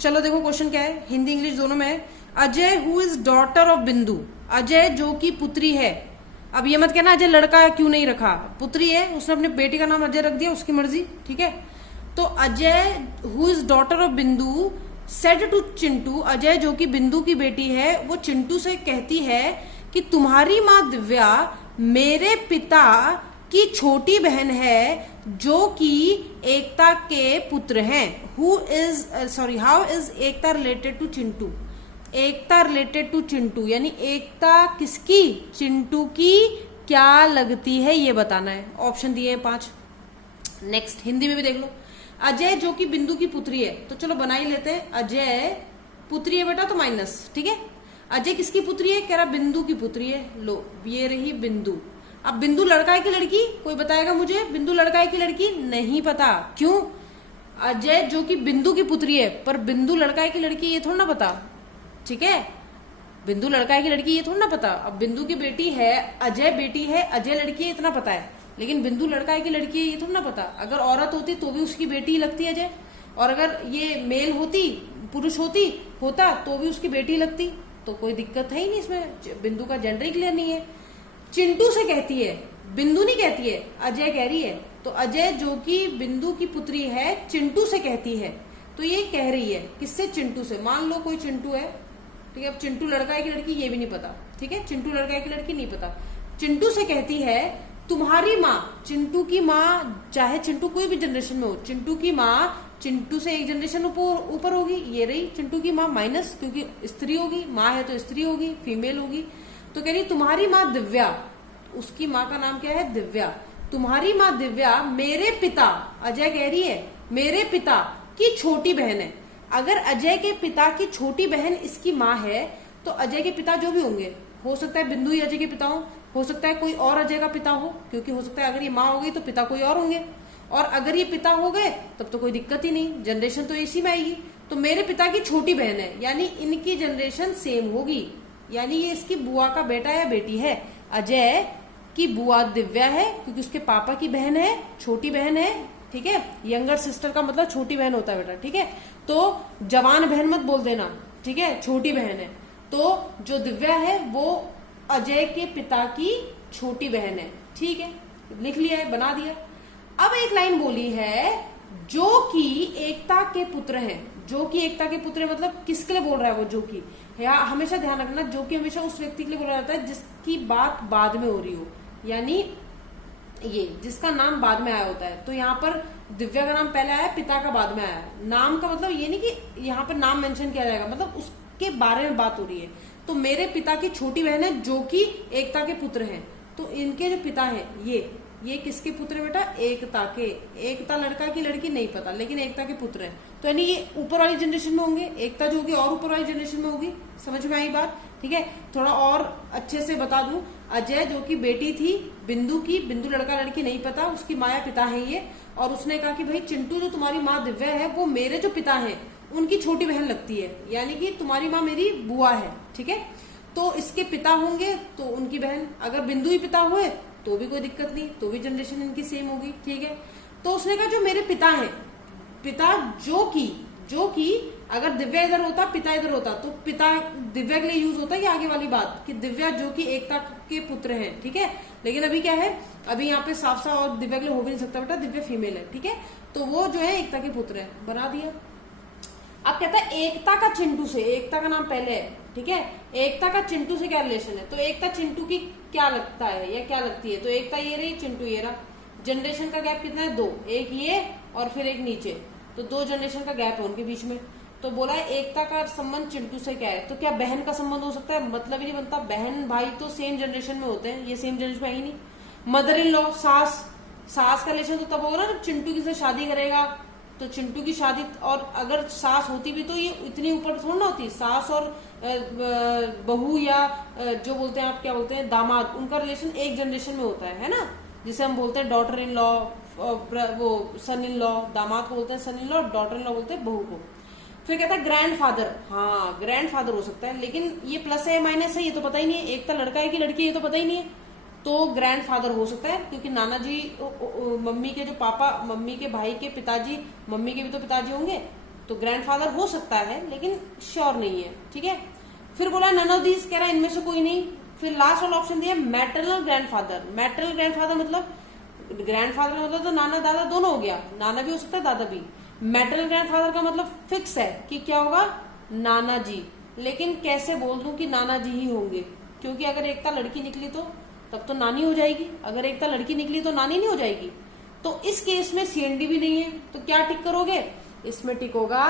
चलो देखो क्वेश्चन क्या है, हिंदी इंग्लिश दोनों में है। Ajay who is daughter of Bindu, Ajay जो की पुत्री है। अब ये मत कहना अजय लड़का है क्यों नहीं रखा, पुत्री है, उसने अपने बेटी का नाम अजय रख दिया, उसकी मर्जी, ठीक है। तो Ajay who is daughter of बिंदु सेड टू चिंटू, अजय जो कि बिंदु की बेटी है वो चिंटू से कहती है कि तुम्हारी माँ दिव्या मेरे पिता की छोटी बहन है जो कि एकता के पुत्र हैं। How is Ekta related to Chintu, Ekta related to Chintu, यानी एकता किसकी, चिंटू की क्या लगती है ये बताना है। ऑप्शन दिए हैं 5। नेक्स्ट हिंदी में भी देख लो, अजय जो कि बिंदु की पुत्री है, तो चलो बना ही लेते हैं, अजय पुत्री है बेटा तो माइनस, ठीक है। अजय किसकी पुत्री है, कह रहा बिंदु की पुत्री है, लो ये रही बिंदु। अब बिंदु लड़का है कि लड़की, कोई बताएगा मुझे, बिंदु लड़का है कि लड़की, नहीं पता, क्यों, अजय जो कि बिंदु की पुत्री है, पर बिंदु लड़का है कि लड़की ये थोड़ा ना पता, ठीक है, बिंदु लड़का है कि लड़की ये थोड़ा ना पता। अब बिंदु की बेटी है, अजय बेटी है, अजय लड़की है इतना पता है, लेकिन बिंदु लड़का है कि लड़की है ये थोड़ा ना पता। अगर औरत होती तो भी उसकी बेटी लगती है अजय, और अगर ये मेल होती, पुरुष होता तो भी उसकी बेटी लगती, तो कोई दिक्कत है ही नहीं इसमें, बिंदु का जेंडर ही क्लियर नहीं है। चिंटू से कहती है, बिंदु नहीं कहती है, अजय कह रही है। तो अजय जो कि बिंदु की पुत्री है चिंटू से कहती है, तो ये कह रही है किससे? चिंटू से। मान लो कोई चिंटू है, ठीक है, अब चिंटू लड़का है कि लड़की ये भी नहीं पता, ठीक है, चिंटू लड़का है कि लड़की नहीं पता। चिंटू से कहती है तुम्हारी माँ, चिंटू की माँ, चाहे चिंटू कोई भी जनरेशन में हो, चिंटू की माँ चिंटू से एक जनरेशन ऊपर होगी, ये रही चिंटू की माँ माइनस, क्योंकि स्त्री होगी, माँ है तो स्त्री होगी, फीमेल होगी। तो कह रही तुम्हारी माँ दिव्या, उसकी माँ का नाम क्या है? दिव्या। तुम्हारी माँ दिव्या मेरे पिता, अजय कह रही है मेरे पिता की छोटी बहन है। अगर अजय के पिता की छोटी बहन इसकी माँ है, तो अजय के पिता जो भी होंगे, हो सकता है बिंदु ही अजय के पिता हो सकता है कोई और अजय का पिता हो, क्योंकि हो सकता है अगर ये माँ हो गई तो पिता कोई और होंगे, और अगर ये पिता हो गए तब तो कोई दिक्कत ही नहीं, जनरेशन तो इसी में आएगी। तो मेरे पिता की छोटी बहन है, यानी इनकी जनरेशन सेम होगी, यानी ये इसकी बुआ का बेटा या बेटी है। अजय की बुआ दिव्या है, क्योंकि उसके पापा की बहन है, छोटी बहन है, ठीक है। यंगर सिस्टर का मतलब छोटी बहन होता है बेटा, ठीक है। तो जवान बहन मत बोल देना, ठीक है, छोटी बहन है। तो जो दिव्या है वो अजय के पिता की छोटी बहन है, ठीक है, लिख लिया है, बना दिया। अब एक लाइन बोली है जो कि एकता के पुत्र हैं। जो कि एकता के पुत्र है मतलब किसके लिए बोल रहा है वो? जो कि, या हमेशा ध्यान रखना, जो कि हमेशा उस व्यक्ति के लिए बोला जाता है जिसकी बात बाद में हो रही हो, यानी ये जिसका नाम बाद में आया होता है। तो यहाँ पर दिव्या का नाम पहले आया, पिता का बाद में आया। नाम का मतलब ये नहीं कि यहाँ पर नाम मेंशन किया जाएगा, मतलब उसके बारे में बात हो रही है। तो मेरे पिता की छोटी बहन है जो कि एकता के पुत्र हैं। तो इनके जो पिता हैं ये किसके पुत्र है बेटा? एकता के। एकता लड़का की लड़की नहीं पता, लेकिन एकता के पुत्र हैं। तो यानी ये ऊपर वाली जनरेशन में होंगे, एकता जो होगी और ऊपर वाली जनरेशन में होगी। समझ में आई बात? ठीक है, थोड़ा और अच्छे से बता दूं, अजय जो की बेटी थी बिंदु की, बिंदु लड़का लड़की नहीं पता, उसकी माया पिता है ये, और उसने कहा कि भाई चिंटू जो तुम्हारी माँ दिव्या है वो मेरे जो पिता है उनकी छोटी बहन लगती है, यानी कि तुम्हारी माँ मेरी बुआ है, ठीक है। तो इसके पिता होंगे तो उनकी बहन, अगर बिंदु ही पिता हुए तो भी कोई दिक्कत नहीं, तो भी जनरेशन इनकी सेम होगी, ठीक है। तो उसने कहा जो मेरे पिता हैं, पिता जो कि अगर दिव्या इधर होता पिता इधर होता तो पिता दिव्या के लिए यूज होता है, आगे वाली बात कि दिव्या जो कि एकता के पुत्र हैं, ठीक है। लेकिन अभी क्या है, अभी यहाँ पे साफ साफ और दिव्या के लिए हो भी नहीं सकता बेटा, दिव्या फीमेल है, ठीक है। तो वो जो है एकता के पुत्र है, बना दिया। अब कहता है एकता का चिंटू से, एकता का नाम पहले है, ठीक है, एकता का चिंटू से क्या रिलेशन है? तो एकता चिंटू की क्या लगता है या क्या लगती है? तो एकता ये रही, चिंटू ये रहा। जनरेशन का गैप कितना है? 2, एक ये और फिर एक नीचे, तो 2 जनरेशन का गैप है उनके बीच में। तो बोला है एकता का संबंध चिंटू से क्या है? तो क्या बहन का संबंध हो सकता है? मतलब ही नहीं बनता, बहन भाई तो सेम जनरेशन में होते हैं, ये सेम जनरेशन में है ही नहीं। मदर इन लॉ, सास का रिलेशन तो तब होगा ना जब चिंटू किसी से शादी करेगा, तो चिंटू की शादी, और अगर सास होती भी तो ये इतनी ऊपर थोड़ा ना होती। सास और बहू या जो बोलते हैं आप क्या बोलते हैं दामाद, उनका रिलेशन एक जनरेशन में होता है ना, जिसे हम बोलते हैं डॉटर इन लॉ, वो सन इन लॉ, दामाद को बोलते हैं son in law, daughter in law बोलते हैं बहू को। फिर कहता है ग्रैंड फादर, हाँ ग्रैंड फादर हो सकता है, लेकिन ये प्लस है माइनस है ये तो पता ही नहीं है, एक तो लड़का है कि लड़की है ये तो पता ही नहीं है। तो ग्रैंड फादर हो सकता है, क्योंकि नाना जी मम्मी के जो पापा, मम्मी के भाई के पिताजी, मम्मी के भी तो पिताजी होंगे, तो ग्रैंड फादर हो सकता है, लेकिन श्योर नहीं है, ठीक है। फिर बोला नन ऑफ दीज, कह रहा है इनमें से कोई नहीं। फिर लास्ट वाला ऑप्शन दिया मैटरनल ग्रैंडफादर। मैटरनल ग्रैंडफादर मतलब, ग्रैंडफादर का मतलब तो नाना दादा दोनों हो गया, नाना भी हो सकता है दादा भी। मैटरनल ग्रैंडफादर का मतलब फिक्स है कि क्या होगा, नाना जी। लेकिन कैसे बोल दूं कि नाना जी ही होंगे, क्योंकि अगर एकता लड़की निकली तो तब तो नानी हो जाएगी, अगर एकता लड़की निकली तो नानी नहीं हो जाएगी। तो इस केस में सीएनडी भी नहीं है, तो क्या टिक करोगे? इसमें टिक होगा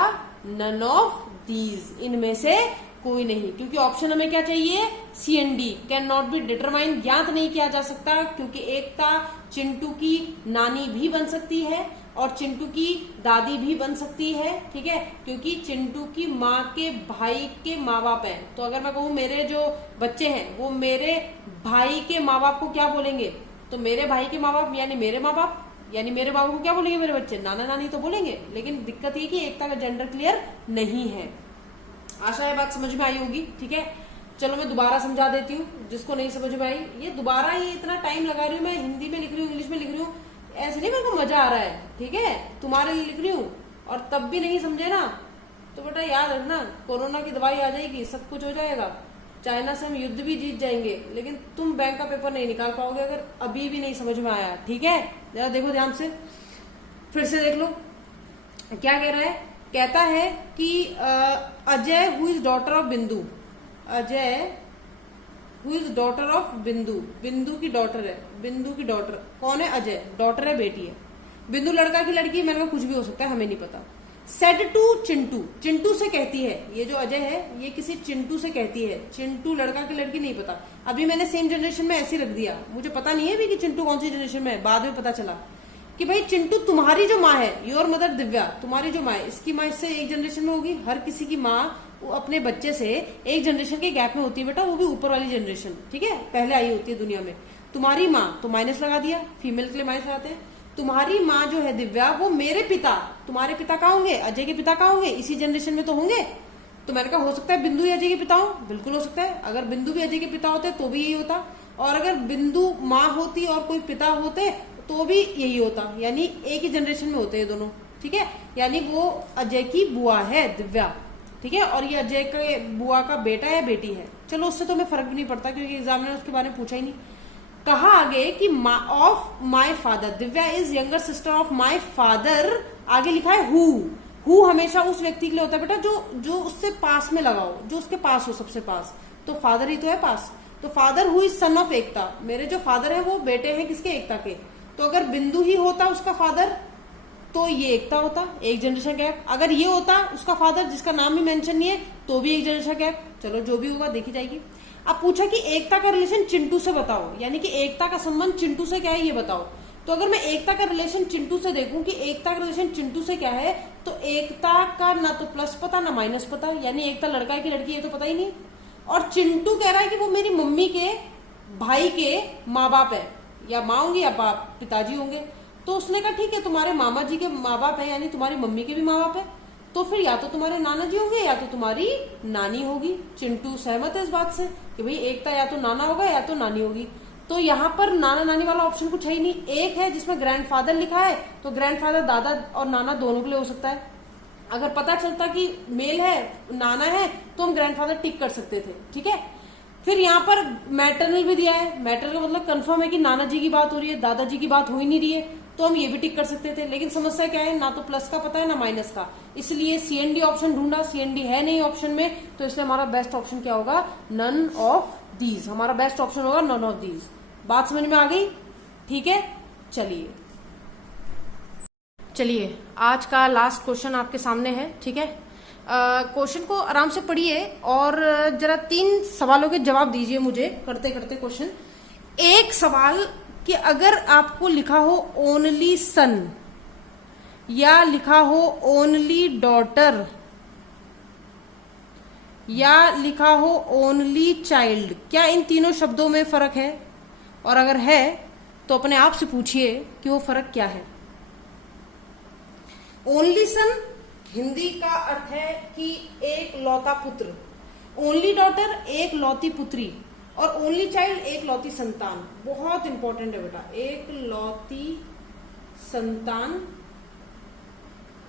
नन ऑफ दीज, इनमें से कोई नहीं, क्योंकि ऑप्शन हमें क्या चाहिए? C&D, can not be determine, ज्ञात नहीं किया जा सकता, क्योंकि एकता चिंटू की नानी भी बन सकती है और चिंटू की दादी भी बन सकती है, ठीक है, क्योंकि चिंटू की माँ के भाई के माँ बाप हैं। तो अगर मैं कहूँ मेरे जो बच्चे हैं वो मेरे भाई के माँ बाप को क्या बोलेंगे? तो मेरे भाई के माँ बाप यानी मेरे माँ बाप, यानी मेरे बाबू को क्या बोलेंगे मेरे बच्चे? नाना नानी तो बोलेंगे। लेकिन दिक्कत ये कि एकता का जेंडर क्लियर नहीं है। आशा है बात समझ में आई होगी, ठीक है। चलो मैं दोबारा समझा देती हूँ जिसको नहीं समझ में आई। ये दोबारा ये इतना टाइम लगा रही हूँ, मैं हिंदी में लिख रही हूँ, इंग्लिश में लिख रही हूँ, ऐसे नहीं मेरे को मजा आ रहा है, ठीक है, तुम्हारे लिए लिख रही हूँ, और तब भी नहीं समझे ना तो बेटा याद रखना, कोरोना की दवाई आ जाएगी, सब कुछ हो जाएगा। चाइना से हम युद्ध भी जीत जाएंगे, लेकिन तुम बैंक का पेपर नहीं निकाल पाओगे अगर अभी भी नहीं समझ में आया। ठीक है, जरा देखो ध्यान से, फिर से देख लो क्या कह रहा है। कहता है कि Ajay who is daughter of Bindu, Ajay who is daughter of Bindu, Bindu की डॉटर है, बिंदु की डॉटर कौन है? अजय, डॉटर है, बेटी है। बिंदु लड़का की लड़की, मैंने कहा कुछ भी हो सकता है, हमें नहीं पता। सेड टू चिंटू, चिंटू से कहती है, ये जो अजय है ये किसी चिंटू से कहती है, चिंटू लड़का की लड़की नहीं पता। अभी मैंने सेम जनरेशन में ऐसे रख दिया, मुझे पता नहीं है अभी कि चिंटू कौन सी जनरेशन में है, बाद में पता चला कि भाई चिंटू तुम्हारी जो माँ है, योर मदर दिव्या, तुम्हारी जो माँ है, इसकी माँ इससे एक जनरेशन में होगी। हर किसी की माँ अपने बच्चे से एक जनरेशन के गैप में होती है बेटा, वो भी ऊपर वाली जनरेशन, ठीक है, पहले आई होती है दुनिया में। तुम्हारी माँ तो माइनस लगा दिया, फीमेल के लिए माइनस लगाते हैं। तुम्हारी माँ जो है दिव्या, वो मेरे पिता, तुम्हारे पिता कहाँ होंगे? अजय के पिता कहाँ होंगे? इसी जनरेशन में तो होंगे। तो मैंने कहा हो सकता है बिंदु अजय के पिता हो, बिल्कुल हो सकता है। अगर बिंदु भी अजय के पिता होते तो भी यही होता, और अगर बिंदु माँ होती और कोई पिता होते तो भी यही होता, यानी एक ही जनरेशन में होते हैं दोनों। ठीक है, यानी वो अजय की बुआ है दिव्या, ठीक है, और ये अजय के बुआ का बेटा या बेटी है। चलो उससे तो हमें फर्क भी नहीं पड़ता क्योंकि एग्जाम ने उसके बारे में पूछा ही नहीं। कहा आगे कि of my father, Divya is younger sister of my father, आगे लिखा है हु हमेशा उस व्यक्ति के लिए होता है बेटा जो उससे पास में लगा हो, जो उसके पास हो, सबसे पास, तो फादर ही तो है पास। तो father who is son of Ekta, मेरे जो फादर है वो बेटे हैं किसके? एकता के। तो अगर बिंदु ही होता उसका फादर तो ये एकता होता, एक जनरेशन गैप। अगर ये होता उसका फादर जिसका नाम ही मेंशन नहीं है तो भी एक जनरेशन गैप। चलो जो भी होगा देखी जाएगी। अब पूछा कि एकता का रिलेशन चिंटू से बताओ, यानी कि एकता का संबंध चिंटू से क्या है ये बताओ। तो अगर मैं एकता का रिलेशन चिंटू से देखूं कि एकता का रिलेशन चिंटू से क्या है, तो एकता का ना तो प्लस पता ना माइनस पता, यानी एकता लड़का है कि लड़की है तो पता ही नहीं। और चिंटू कह रहा है कि वो मेरी मम्मी के भाई के माँ बाप है, या माँ होंगे या बाप, पिताजी होंगे। तो उसने कहा ठीक है, तुम्हारे मामा जी के माँ बाप है, यानी तुम्हारी मम्मी के भी माँ बाप है, तो फिर या तो तुम्हारे नाना जी होंगे या तो तुम्हारी नानी होगी। चिंटू सहमत है इस बात से कि भाई एकता या तो नाना होगा या तो नानी होगी। तो यहाँ पर नाना नानी वाला ऑप्शन कुछ है ही नहीं। एक है जिसमें ग्रैंडफादर लिखा है, तो ग्रैंडफादर दादा और नाना दोनों के लिए हो सकता है। अगर पता चलता कि मेल है, नाना है, तो हम ग्रैंडफादर टिक कर सकते थे। ठीक है, फिर यहाँ पर मैटरनल भी दिया है, मैटरनल का मतलब कंफर्म है कि नाना जी की बात हो रही है, दादाजी की बात हो ही नहीं रही है, तो हम ये भी टिक कर सकते थे। लेकिन समस्या क्या है, ना तो प्लस का पता है ना माइनस का, इसलिए सीएनडी ऑप्शन ढूंढा, सीएनडी है नहीं ऑप्शन में, तो इसलिए हमारा बेस्ट ऑप्शन क्या होगा? None of these. हमारा बेस्ट ऑप्शन होगा नन ऑफ दीज। बात समझ में आ गई? ठीक है, चलिए आज का लास्ट क्वेश्चन आपके सामने है। ठीक है, क्वेश्चन को आराम से पढ़िए और जरा 3 सवालों के जवाब दीजिए मुझे करते करते क्वेश्चन। एक सवाल कि अगर आपको लिखा हो ओनली सन या लिखा हो ओनली डॉटर या लिखा हो ओनली चाइल्ड, क्या इन तीनों शब्दों में फर्क है? और अगर है तो अपने आप से पूछिए कि वो फर्क क्या है। ओनली सन हिंदी का अर्थ है कि एक लौता पुत्र, ओनली डॉटर एक लौती पुत्री, और ओनली चाइल्ड एक लौती संतान। बहुत इंपॉर्टेंट है बेटा, एक लौती संतान,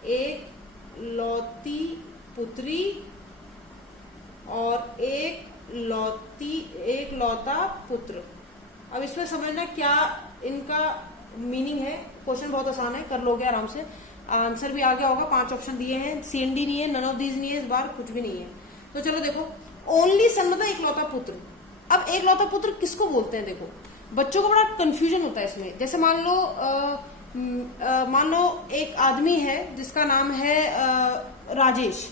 एक लौती पुत्री और एक लौता पुत्र। अब इसमें समझना क्या इनका मीनिंग है। क्वेश्चन बहुत आसान है, कर लोगे आराम से, आंसर भी आ गया होगा। 5 ऑप्शन दिए हैं, सीएनडी नहीं है, नन ऑफ दीज नहीं है, इस बार कुछ भी नहीं है। तो चलो देखो, ओनली सन मतलब एक लौता पुत्र। अब एक लौता पुत्र किसको बोलते हैं? देखो बच्चों को बड़ा कंफ्यूजन होता है इसमें। जैसे मान लो एक आदमी है जिसका नाम है राजेश,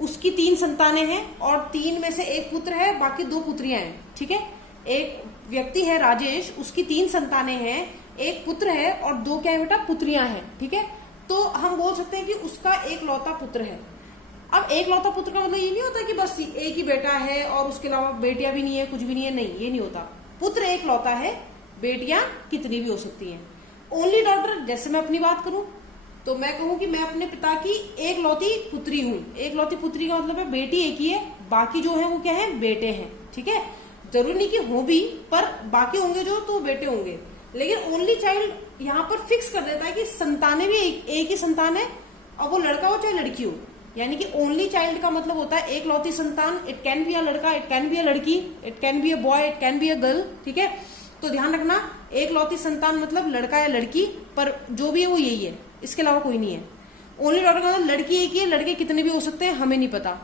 उसकी 3 संतानें हैं और 3 में से एक पुत्र है, बाकी 2 पुत्रियां हैं। ठीक है, एक व्यक्ति है राजेश, उसकी 3 संतानें हैं, एक पुत्र है और 2 क्या है बेटा? पुत्रियां हैं। ठीक है, तो हम बोल सकते हैं कि उसका एक लौता पुत्र है। अब एक लौता पुत्र का मतलब ये नहीं होता कि बस एक ही बेटा है और उसके अलावा बेटियां भी नहीं है, कुछ भी नहीं है, नहीं, ये नहीं होता। पुत्र एक लौता है, बेटियां कितनी भी हो सकती हैं। ओनली डॉटर, जैसे मैं अपनी बात करूं तो मैं कहूं कि मैं अपने पिता की एक लौती पुत्री हूं। एक लौती पुत्री का मतलब है बेटी एक ही है, बाकी जो है वो क्या है? बेटे हैं। ठीक है, जरूरी नहीं कि हो भी, पर बाकी होंगे जो तो बेटे होंगे। लेकिन ओनली चाइल्ड यहाँ पर फिक्स कर देता है कि संतानें भी एक ही संतान है, और वो लड़का हो चाहे लड़की हो, यानी कि ओनली चाइल्ड का मतलब होता है एक लौती संतान। इट कैन बी अ लड़का, इट कैन बी अ लड़की, it can be a boy, it can be a girl. ठीक है, तो ध्यान रखना, एक लौती संतान मतलब लड़का या लड़की, पर जो भी है वो यही है, इसके अलावा कोई नहीं है। ओनली डॉटर का मतलब लड़की एक ही है, लड़के कितने भी हो सकते हैं हमें नहीं पता।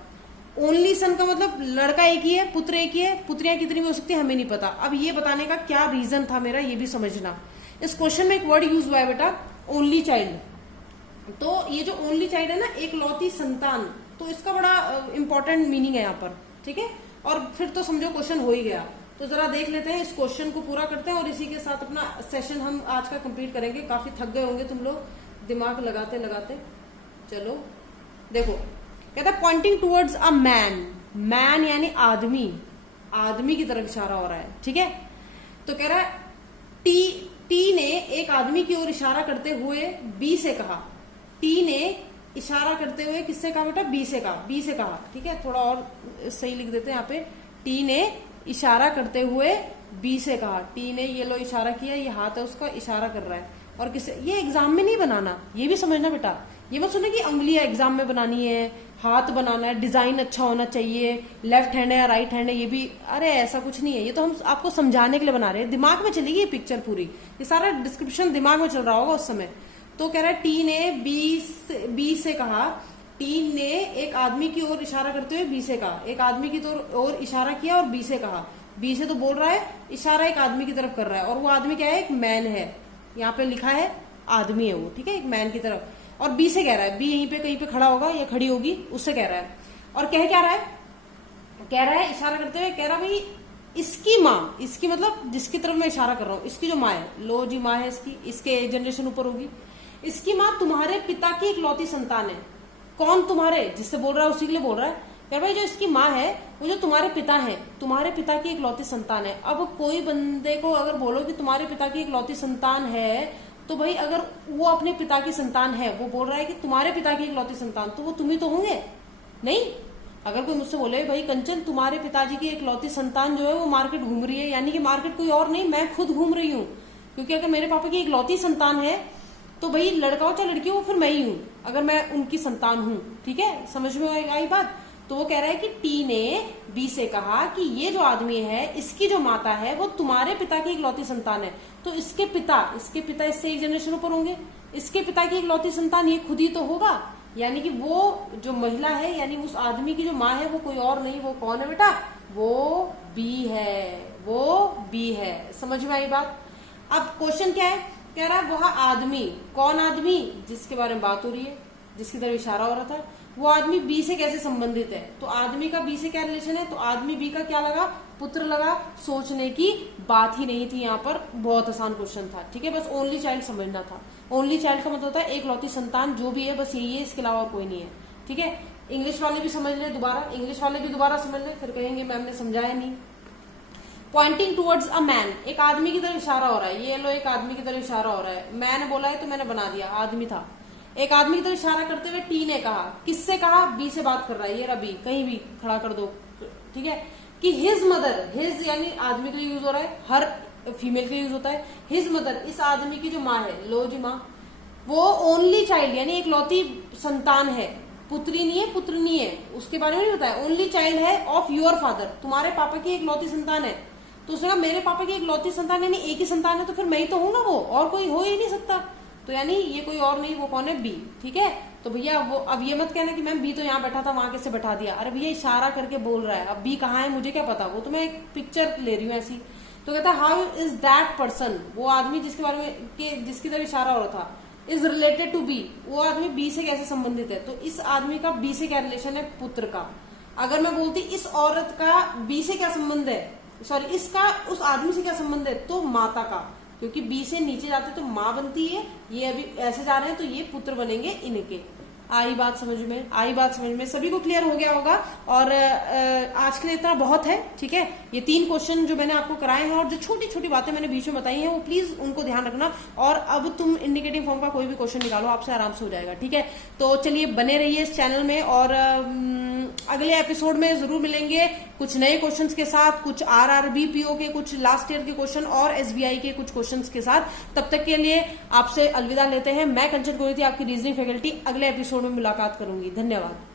ओनली सन का मतलब लड़का एक ही है, पुत्र एक ही है, पुत्रियां कितनी भी हो सकती है हमें नहीं पता। अब ये बताने का क्या रीजन था मेरा, ये भी समझना। इस क्वेश्चन में एक वर्ड यूज हुआ है बेटा, ओनली चाइल्ड। तो ये जो ओनली चाइल्ड है ना, एक लौती संतान, तो इसका बड़ा इंपॉर्टेंट मीनिंग है यहाँ पर। ठीक है, और फिर तो समझो क्वेश्चन हो ही गया। तो जरा देख लेते हैं, इस क्वेश्चन को पूरा करते हैं और इसी के साथ अपना सेशन हम आज का कंप्लीट करेंगे। काफी थक गए होंगे तुम लोग दिमाग लगाते लगाते। चलो देखो, कहता है Poynting towards a man, man यानी आदमी, आदमी की तरफ इशारा हो रहा है। ठीक है, तो कह रहा है टी ने एक आदमी की ओर इशारा करते हुए बी से कहा। टी ने इशारा करते हुए किससे कहा बेटा, बी से कहा, बी से कहा। ठीक है, थोड़ा और सही लिख देते हैं यहाँ पे, टी ने इशारा करते हुए बी से कहा। टी ने ये लो इशारा किया, ये हाथ है उसका, इशारा कर रहा है। और किससे, ये एग्जाम में नहीं बनाना, ये भी समझना बेटा। ये मत सुने कि अंगुलियां एग्जाम में बनानी है, हाथ बनाना है, डिजाइन अच्छा होना चाहिए, लेफ्ट हैंड है या राइट हैंड है, ये भी, अरे ऐसा कुछ नहीं है। ये तो हम आपको समझाने के लिए बना रहे हैं, दिमाग में चलेगी ये पिक्चर पूरी, ये सारा डिस्क्रिप्शन दिमाग में चल रहा होगा उस समय। तो कह रहा है टी ने बी से कहा, टी ने एक आदमी की ओर इशारा करते हुए बी से कहा, एक आदमी की ओर इशारा किया और बी से कहा। बी से तो बोल रहा है, इशारा एक आदमी की तरफ कर रहा है, और वो आदमी क्या है, एक मैन है। यहाँ पे लिखा है आदमी है वो, ठीक है, एक मैन की तरफ। और बी से कह रहा है, बी यहीं पे कहीं पे खड़ा होगा या खड़ी होगी, उससे कह रहा है। और कह क्या रहा है, कह रहा है इशारा करते हुए, कह रहा भाई इसकी माँ, इसकी मतलब जिसकी तरफ मैं इशारा कर रहा हूँ, इसकी जो माँ है, लो जी माँ है इसकी, इसके जनरेशन ऊपर होगी, इसकी माँ तुम्हारे पिता की इकलौती संतान है। कौन तुम्हारे, जिससे बोल रहा है उसी के लिए बोल रहा है। कह भाई जो इसकी माँ है वो जो तुम्हारे पिता है, तुम्हारे पिता की इकलौती संतान है। अब कोई बंदे को अगर बोलो कि तुम्हारे पिता की इकलौती संतान है, तो भाई अगर वो अपने पिता की संतान है, वो बोल रहा है कि तुम्हारे पिता की इकलौती संतान, तो वो तुम ही तो होंगे नहीं। अगर कोई मुझसे बोले भाई कंचन तुम्हारे पिताजी की इकलौती संतान जो है वो मार्केट घूम रही है, यानी कि मार्केट कोई और नहीं, मैं खुद घूम रही हूँ, क्योंकि अगर मेरे पापा की इकलौती संतान है तो भाई लड़का हो चाहे लड़की हो, फिर मैं ही हूँ, अगर मैं उनकी संतान हूँ। ठीक है, समझ में आई बात। तो वो कह रहा है कि टी ने बी से कहा कि ये जो आदमी है, इसकी जो माता है वो तुम्हारे पिता की इकलौती संतान है। तो इसके पिता इससे एक जनरेशन ऊपर होंगे, इसके पिता की इकलौती संतान ये खुद ही तो होगा, यानी कि वो जो महिला है, यानी उस आदमी की जो माँ है वो कोई और नहीं, वो कौन है बेटा, वो बी है, वो बी है। समझ में आई बात। अब क्वेश्चन क्या है, कह रहा है वह आदमी, कौन आदमी, जिसके बारे में बात हो रही है, जिसकी तरफ इशारा हो रहा था, वो आदमी बी से कैसे संबंधित है। तो आदमी का बी से क्या रिलेशन है, तो आदमी बी का क्या लगा, पुत्र लगा। सोचने की बात ही नहीं थी यहाँ पर, बहुत आसान क्वेश्चन था। ठीक है, बस ओनली चाइल्ड समझना था। ओनली चाइल्ड का मतलब होता है एक लौती संतान, जो भी है बस यही है, इसके अलावा कोई नहीं है। ठीक है, इंग्लिश वाले भी समझ ले दोबारा, इंग्लिश वाले भी दोबारा समझ ले, फिर कहेंगे मैम ने समझाया नहीं। पॉइंटिंग टूवर्ड्स अ मैन, एक आदमी की तरफ इशारा हो रहा है, ये लो एक आदमी की तरफ इशारा हो रहा है। मैंने बोला है तो मैंने बना दिया, आदमी था। एक आदमी की तरफ इशारा करते हुए टी ने कहा, किससे कहा, बी से बात कर रहा है, ये रहा बी, कहीं भी खड़ा कर दो। ठीक है, कि हिज मदर, हिज यानी आदमी के लिए यूज हो रहा है, हर फीमेल के लिए यूज होता है। हिज मदर, इस आदमी की जो माँ है, लो जी माँ, वो ओनली चाइल्ड यानी एक लौती संतान है, पुत्री नहीं है, पुत्र नहीं है, उसके बारे में नहीं बताया। ओनली चाइल्ड है ऑफ योर फादर, तुम्हारे पापा की एक लौती संतान है। तो उसने कहा मेरे पापा की एक लौती संतान यानी एक ही संतान है, तो फिर मैं ही तो हूं ना, वो और कोई हो ही नहीं सकता। तो यानी ये कोई और नहीं, वो कौन है, बी। ठीक है, तो भैया वो अब ये मत कहना कि मैम बी तो यहाँ बैठा था, वहां कैसे बैठा दिया। अरे भैया इशारा करके बोल रहा है, अब बी कहाँ है मुझे क्या पता, वो तो मैं एक पिक्चर ले रही हूँ ऐसी। तो कहता है हाउ इज दैट पर्सन, वो आदमी जिसके बारे में जिसकी तरफ इशारा हो रहा था, इज रिलेटेड टू बी, वो आदमी बी से कैसे संबंधित है। तो इस आदमी का बी से क्या रिलेशन है, पुत्र का। अगर मैं बोलती इस औरत का बी से क्या संबंध है, सॉरी इसका उस आदमी से क्या संबंध है, तो माता का, क्योंकि बी से नीचे जाते तो माँ बनती है, ये अभी ऐसे जा रहे हैं तो ये पुत्र बनेंगे इनके। आई बात समझ में, आई बात समझ में, सभी को क्लियर हो गया होगा। और आज के लिए इतना बहुत है। ठीक है, ये 3 क्वेश्चन जो मैंने आपको कराए हैं और जो छोटी छोटी बातें मैंने बीच में बताई हैं, वो प्लीज उनको ध्यान रखना। और अब तुम इंडिकेटिंग फॉर्म का कोई भी क्वेश्चन निकालो, आपसे आराम से हो जाएगा। ठीक है, तो चलिए बने रहिए इस चैनल में, और अगले एपिसोड में जरूर मिलेंगे कुछ नए क्वेश्चंस के साथ, कुछ RRB PO के, कुछ लास्ट ईयर के क्वेश्चन और SBI के कुछ क्वेश्चंस के साथ। तब तक के लिए आपसे अलविदा लेते हैं। मैं कंचन कोहली थी, आपकी रीजनिंग फैकल्टी। अगले एपिसोड में मुलाकात करूंगी। धन्यवाद।